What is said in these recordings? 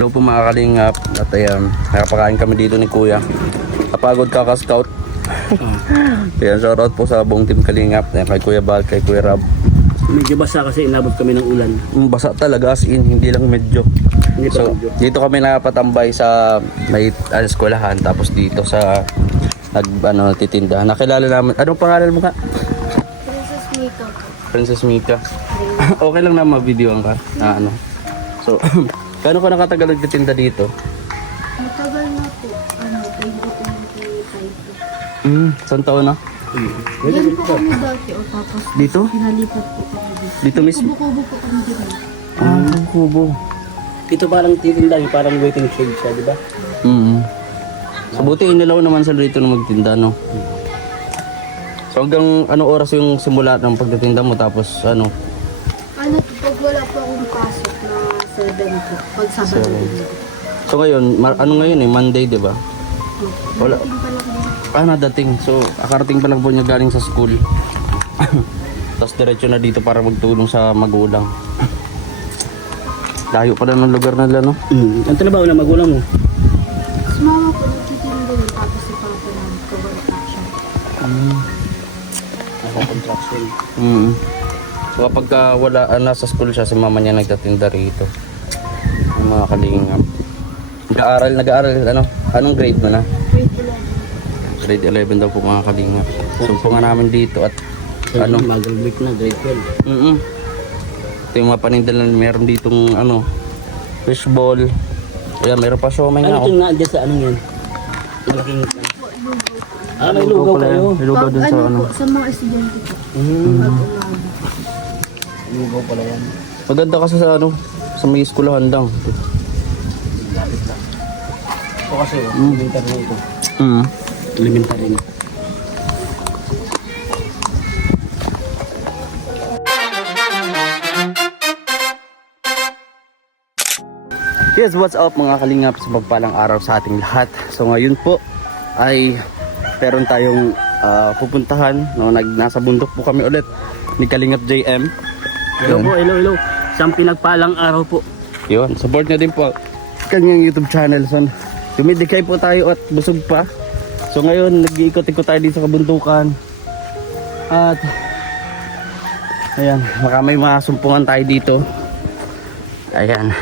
Hello po mga kalingap. At ayan, nakapakain kami dito ni Kuya. Kapagod ka ka-scout. Ayan, shoutout po sa buong team Kalingap. Ayan, kay Kuya Bal, kay Kuya Rab. Medyo basa kasi inabot kami ng ulan. Basa talaga as in, hindi lang medyo. So, dito kami napatambay sa may eskwelahan. Tapos dito sa titinda. Nakilala namin. Anong pangalan mo ka? Princess Mika. Princess Mika. Okay lang na ma-videoan ka. So, gaano ka nakatagal nagtitinda dito? Matagal na po. 2025 po. Saan taon na? Yan po kami dati o tapos Dito? pinalipat po kami dito. Dito mismo? Kubo-kubo po kami dito. Kubo. Ito parang titinda, parang waiting shade siya, di ba? So buti inilaw naman sa dito na magtinda, no? So hanggang ano oras yung simula ng pagtitinda mo tapos ano? Pag wala po akong pasok na 7 po. Pag Sabado po. So ngayon, ano ngayon Monday, di ba? Wala. Dating pa lang din. Nadating. So akarating pa lang po niya galing sa school. Tapos diretso na dito para magtulong sa magulang. Layo pala ng lugar nila, no? Ang trabaho na magulang mo? Si mama po nagtitinda yun tapos si papa na construction. Naka-construction. So kapag wala, nasa school siya, si mama niya nagtatinda rito. Ang mga kalingap. Nag-aaral, anong grade mo na? Grade 11. Grade 11 daw po mga kalingap. Sumpungan namin dito at Mag-week na, grade 12. Ito yung mga panindalan, meron ditong fishball. Ayan, meron pa siomay nga. Ano itong na-adjust sa anong yan? Malaking... may lugaw kayo. May lugaw dun sa po, sa mga estudyante po. Pag umaga. Lugaw pala yan. Maganda kasi sa may eskwelahan lang. Lapit lang. Ito kasi, elementary na ito. Elementary na. Yes, what's up mga kalingap, sa magpalang araw sa ating lahat. So ngayon po ay meron tayong pupuntahan, nasa bundok po kami ulit ni Kalingap JM. Hello po, hello. Isang pinagpalang araw po. Yun, support nyo din po kanyang YouTube channel. So dumidikay po tayo at busog pa. So ngayon nag-iikot-ikot tayo dito sa kabundukan. At ayan, baka may masumpungan tayo dito. Ayan.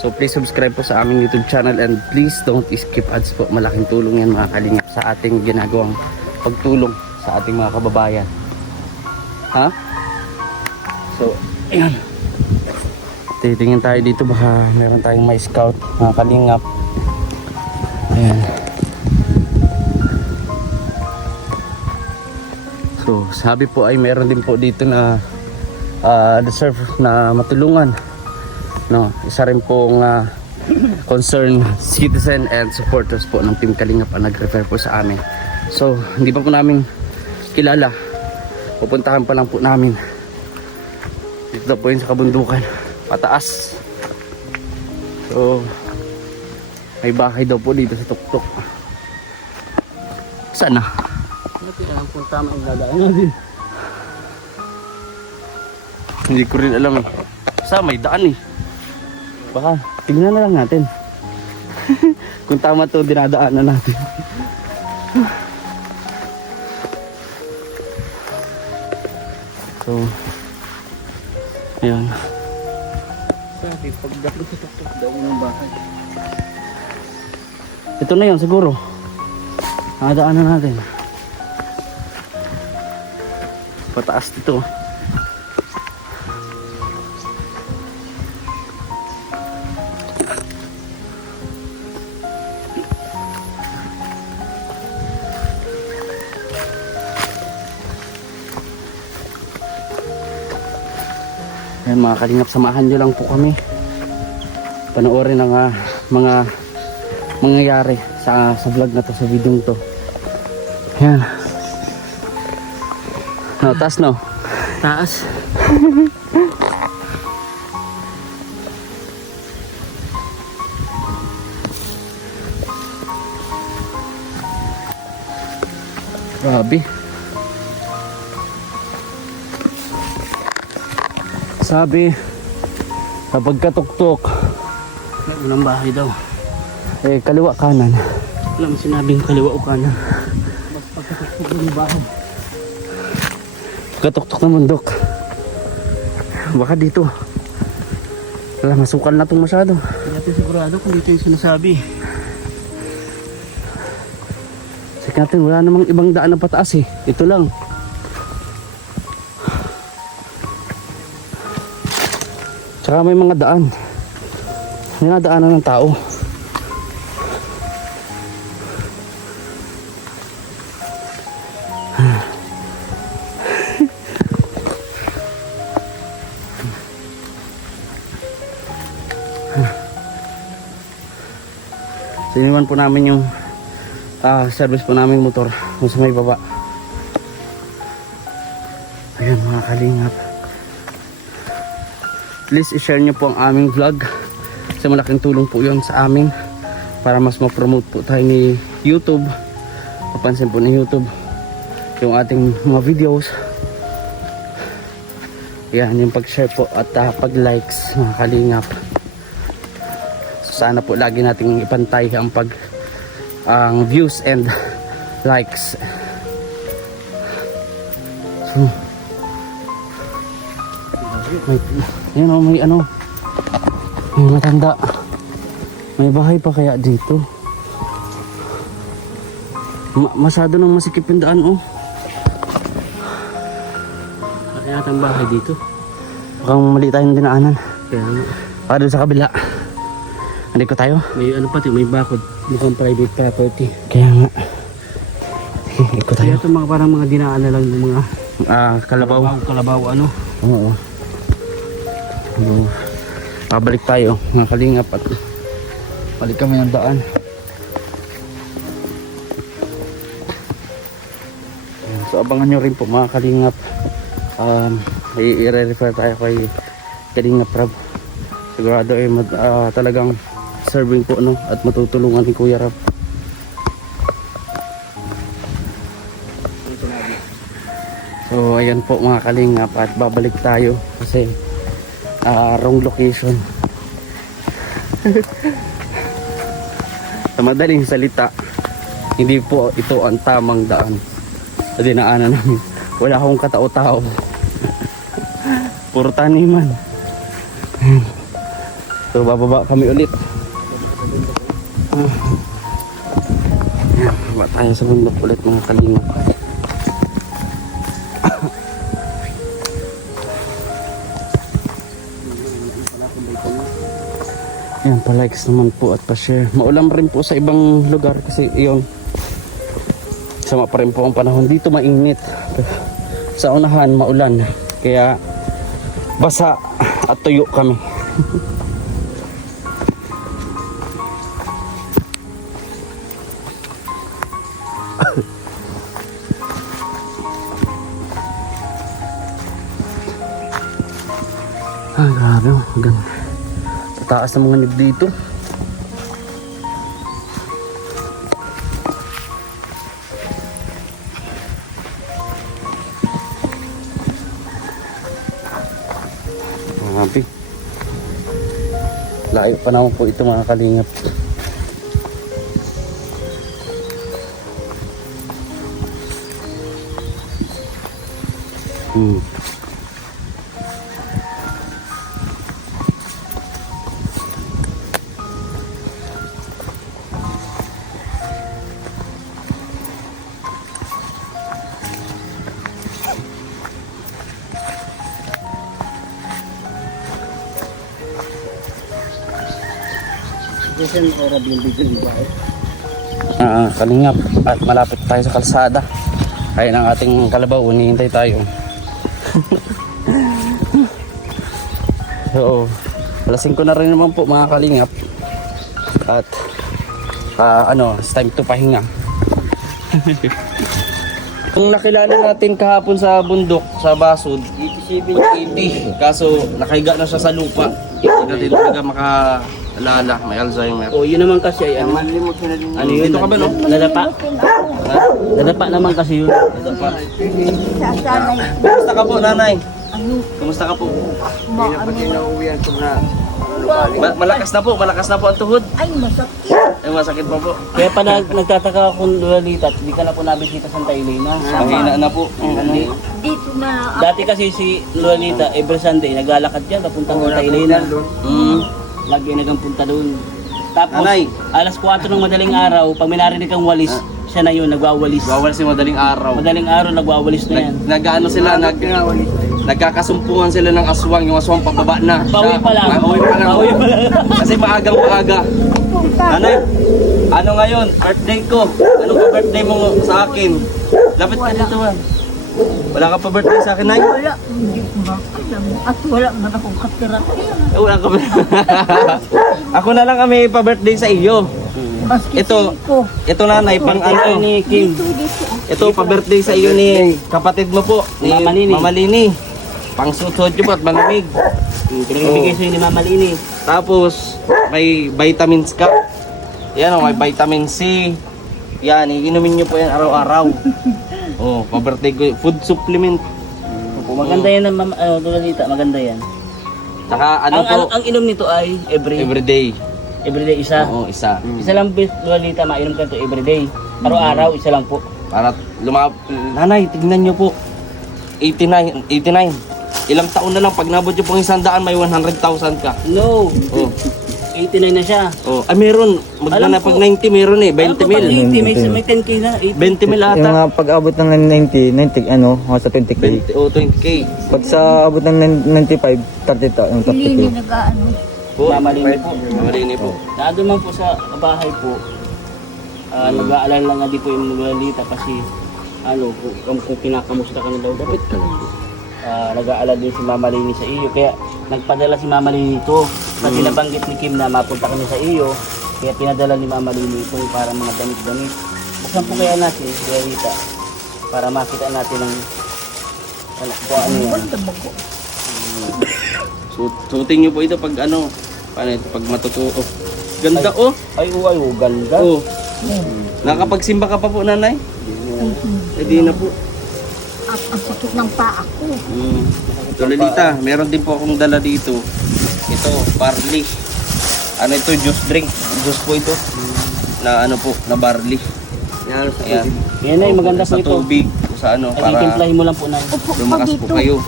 So please subscribe po sa aming YouTube channel and please don't skip ads po. Malaking tulong yan mga kalingap sa ating ginagawang pagtulong sa ating mga kababayan. So, ayan. Titingin tayo dito, baka meron tayong may scout mga kalingap. Ayan. So, sabi po ay meron din po dito na deserve na matulungan. No, isa rin pong concerned citizen and supporters po ng Team Kalingap ang nag-refer po sa amin. So, hindi pa po namin kilala. Pupuntahan pa lang po namin. Dito po yun sa kabundukan. Pataas. So, may bahay daw po dito sa tuktok. Saan na? Ano kaya kung tama ang dadaan natin? Hindi ko rin alam eh. Sa may daan eh. Baka tingnan na lang natin. Kung tama to dinadaanan natin. So, ayan. Sabi, pagdating sa tuktok daw ng bahay. Ito na yun siguro. Nadaanan natin. Pataas dito. Ayan mga kalingap, samahan nyo lang po kami. Panoorin ang mga mangyayari sa vlog na to, sa video to. Ayan. No, taas no? Taas. Grabe. Sabi, kapag katuktok, Walang bahay daw. Eh, kaliwa kanan. Wala mo sinabing kaliwa o kanan. Mas pagkatuktok ng bahay. Katuktok ng bundok. Baka dito. Wala, masukal na itong masyado. Hindi natin sigurado kung dito yung sinasabi. Check natin, wala namang ibang daan na pataas eh. Ito lang. Tsaka may mga daan. May mga daanan ng tao. Siniwan po namin yung service po namin motor kung sa may baba. Ayan mga kalingap, please i-share nyo po ang aming vlog kasi malaking tulong po yun sa amin para mas ma-promote po tayo ni YouTube, mapansin po ni YouTube yung ating mga videos. Ayan yung pag-share po at pag-likes mga kalingap. So, sana po lagi nating ipantay ang views and likes. So, may may matanda. May bahay pa kaya dito? Masyado nang masikip yung daan oh. Kaya yata ang bahay dito. Mukhang mali tayong dinaanan. Kaya Para doon sa kabila. Hindi ko tayo. may ano pati, may bakod. Mukhang private property. Kaya nga. Ikot tayo. Kaya ito mga parang mga dinaan na lang ng mga Kalabaw. kalabaw ano. Oo. Oo. Pabalik tayo mga kalingap at balik kami ng daan. So abangan nyo rin po mga kalingap. I-refer tayo kay Kalingap Rab. Sigurado ay talagang serving po no at matutulungan ni Kuya Rab. So ayan po mga kalingap at babalik tayo kasi wrong location. Sa madaling salita, hindi po ito ang tamang daan sa dinaanan namin. Wala akong katao-tao. Puro taniman. So bababa kami ulit. Baba tayo sa bundok ulit mga kalingap. Yan, pa-likes naman po at pa-share. Maulan rin po sa ibang lugar kasi iyon. Sama pa rin po ang panahon. Dito mainit. Sa unahan, maulan. Kaya basa at tuyo kami. Grabe. Maganda. Taas ng mga nib dito. Grabe. Layo pa naman po ito mga kalingap. Kasi orab yung bigyan ng bahay. Kalingap at malapit tayo sa kalsada. Kaya ng ating kalabaw, hinihintay tayo. So, alas 5 na rin naman po mga kalingap. At it's time to pahinga. Kung nakilala natin kahapon sa bundok, sa Basud, 8780. Kaso nakahiga na siya sa lupa. Hindi natin talaga makalala, may Alzheimer. O yun naman kasi ay ano yun? Dito ka ba no? Nadapa. Nadapa naman kasi yun. Nadapa. Kumusta ka po nanay? Kumusta ka po? Ano? Malakas na po ang tuhod. Ay, masakit. Ay, masakit pa po. Kaya pa nagtataka akong Lolita, hindi ka na po nabisita Santa Elena. Mahina na po. Hindi. Dito na Dati kasi si Lolita, every Sunday, naglalakad dyan, papuntang Santa Elena. Lagi nagampunta doon. Tapos, Anay. alas 4 ng madaling araw, pag may narinig kang walis, siya na yun, nagwawalis. Bawal si madaling araw. Madaling araw, nagwawalis na yan. Nag-ano sila, nagkakasumpungan sila ng aswang, yung aswang pababa na. Pauwi pa lang. Pauwi pa lang. Pauwi pa lang. Kasi maagang-maaga. Ano ngayon? Birthday ko. Ano ka birthday mo sa akin? Lapit ka dito, man. Wala ka pa birthday sa akin, Nay? wala. Hindi ko ba alam. At wala man akong katira-tira. Wala ka ba? Ako na lang kami pa-birthday sa iyo. Maski Ito. ko. Ito nanay, pang ano ni King. Ito pa-birthday sa iyo ni kapatid mo po, ni Mama Lini. Mama Lini. Pang suot po at malamig. Pinibigay sa'yo ni Mama Lini. Tapos may vitamins ka. Yan o, may vitamin C. Yan, iinumin niyo po yan araw-araw. Oh, pa-birthday ko, food supplement. Maganda yan, Lolita, maganda yan. Saka ano po, Ang inom nito ay everyday. everyday isa. Oo, isa. Isa lang Lolita, mainom ka ito everyday. Araw-araw, isa lang po. Para Nanay, tignan niyo po. 89. Ilang taon na lang pag nabot niyo pong 100, may 100,000 ka. No, Oh. 89 na siya. Oh, ay meron. Alam Magna ko. pag 90 meron eh, 20 Pag mil. 80, may 10k na. 20 mil Yung ata. mga pag-abot ng 90 sa 20k. 20 o 20k. Pag sa abot ng 95, 30 yung Hindi 30k. nag-ano. Po, Mama Lini po. Mama Lini po. Nandun man po sa bahay po, nag-aalala nga di po yung Lolita kasi kung kinakamusta ka na daw, dapat ka lang. Nag-aalala din si Mama Lini sa iyo, kaya nagpadala si Mama Lini ito. Kasi nabanggit ni Kim na mapunta kami sa iyo, kaya pinadala ni Mama Lini ito para mga damit-damit. Buksan po kaya natin, Lolita, para makita natin ang kung ano yan. Suotin niyo po ito pag ano, paano ito, pag matutuo. Ganda oh. Ay, ganda. Oh. Nakapagsimba ka pa po, nanay? Hindi na po. Ang sakit ng paa ko. So, Lolita, meron din po akong dala dito. Ito, barley. Ano ito, juice drink. Juice po ito. Na ano po, na barley. Ayan. Yan ay maganda po Sa ito. tubig, sa ano, Ay, para timplahin mo lang po na. lumakas po kayo.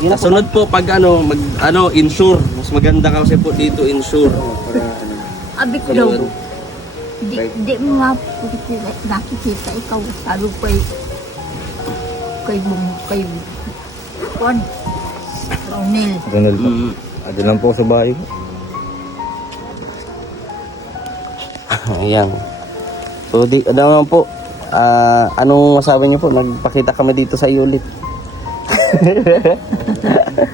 Yan Sa sunod po, pag ano, insure. Mas maganda kasi po dito, insure. Abi ko daw. Di mo nga nakikita ikaw. Sabi ko kay Juan. Ronel. Ronald po. Ado lang po sa bahay. Ayan. So, ano naman po, anong masabi niyo po? Nagpakita kami dito sa iyo ulit.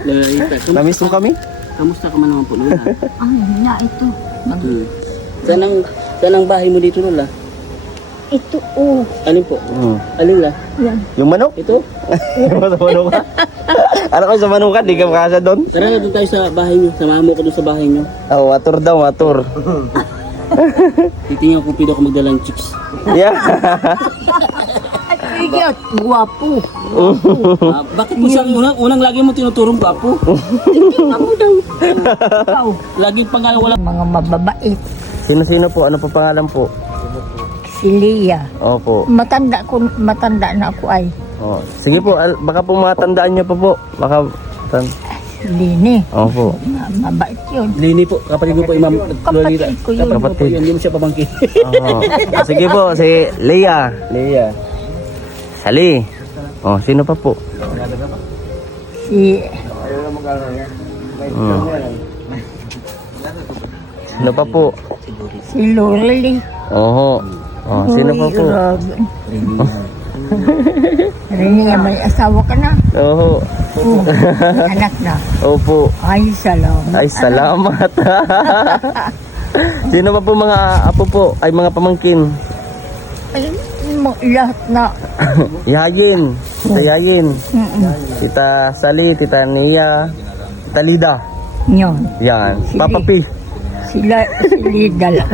Lolita, Namiss mo kami? kamusta ka man naman po, Lola? Ay, na ito. Saan ang bahay mo dito, Lola? Ito, oh. Alin po? Alin la? Yan. Yung manok? Ito? Sa manok ka? Alam ko sa manok ka, di ka makasa doon? Tara na doon tayo sa bahay niyo. Samahan mo ko doon sa bahay niyo. Oh, watur daw, watur. Titingnan ko kung pwede ako magdala ng chicks. Yeah. Ay, cute. Guwapo. Bakit mo siyang unang lagi mo tinuturong gwapo? Ako daw. Ikaw. Laging pangalan wala. Mga mababait. Sino-sino po? Ano po pangalan po? Si Lia. Opo. Matanda na ako ay. Oh. Sige po, baka po matandaan niyo pa po. Baka... Lini. Opo. Mabait yun. Lini po, kapatid mo po imam Lolita. Kapatid ko yun. Kapatid mo po yun, hindi mo siya pamangkin. Oh. Sige po, si Leia. Leia. Sali. Oh, sino pa po? Si Sino pa po? si Lorely. Oho. Oh, sino pa po? Rini, may asawa ka na. Oho. Oh, anak na. Opo. Ay, salamat. Ay, salamat. Sino pa po mga apo po? Ay, mga pamangkin? Ay, lahat na. Yayin. Tita Yayin. Tita Sali, Tita Nia. Tita Lida. Yun. Yan. Sige. Papa P. Si Lida lang.